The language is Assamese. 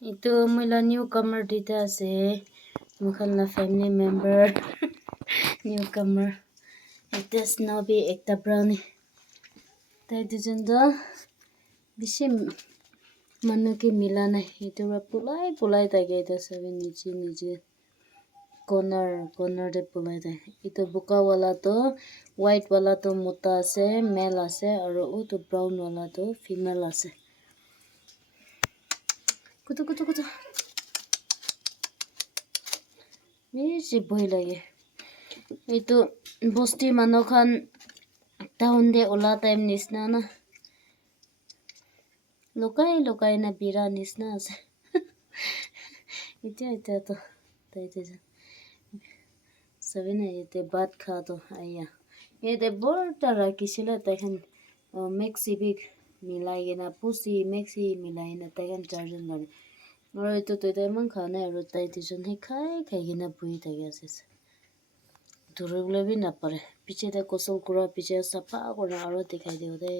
Itu mula newcomer dita ase mukhan la family member newcomer ite snowy ekta brownie tai dujon toh bishi manu ke mila nai itu pra pulai thake itu sabi nije corner de pulai thake itu buka wala toh white wala toh mota ase male ase aru utu brown wala toh female ase kutu bishi bhoi lage itu bosti manu khan town de ola time nishna na lokai na bira nishna ase এতিয়া তো তাইতে সবে না এতে ভাত খা তো আইয়া এতে বড়টা রাখিছিল তখন মেক্সি বিগ মিলাই না পুসি মেক্সি মিলাই না তখন চারজন লাগে আর তো তো এমন খানা আর তাই দুজন খাই না বুই থাকে আছে দূরে বলে भी না পারে পিছে তে কোসল কুড়া পিছে সাফা করে আরো দেখাই দেও দে